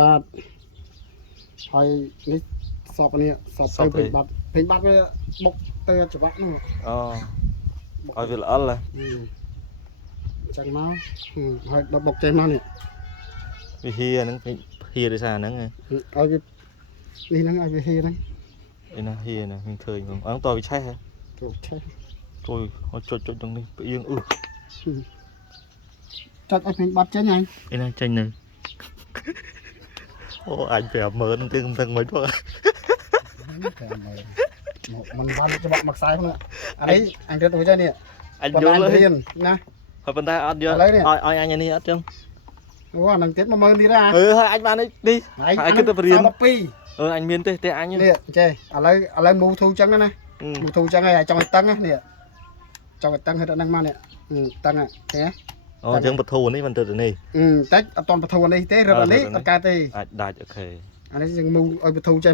បាទហើយនេះសពនេះសពទៅពេញបាត់វាបុកទៅច្បាក់នោះអូឲ្យវាល្អល់ហ៎ចឹងមកហើយដល់បុកចេះមកនេះវាហៀហ្នឹងហៀដោយសារហ្នឹងឲ្យវានេះហ្នឹងឲ្យវាហៀហ្នឹងឯណាហៀណាមានឃើញបងអងតវាឆេះហ៎ចូលឆេះជួយឲ្យចុចក្នុងនេះផ្អៀងចុចឲ្យពេញបាត់ចេញហើយឯណាចេញនៅអូអញ50000ទៅមិនមិនផងมันបានច្បាក់មកខ្សែហ្នឹងអានេះអញគិតទៅចេះនេះអញយល់ហើយណាហើយប៉ុន្តែអត់យកឲ្យអញនេះអត់ចឹងអូអានឹងទៀត10000ទៀតហ៎ហើយអញបាននេះអញគិតទៅបរៀនអញមានទេអញនេះចេះឥឡូវមូធូចឹងណាមូធូចឹងហើយចង់ឲ្យតឹងនេះចង់ឲ្យតឹងហិតហ្នឹងមកនេះតឹងទេអូអញ្ចឹងបធូរនេះមិនទៅនេះតិចអត់តន់បធូរនេះទេរឹបនេះអត់កើតទេអាចដាច់អូខេអានេះយើងមូឲ្យបធូចេះ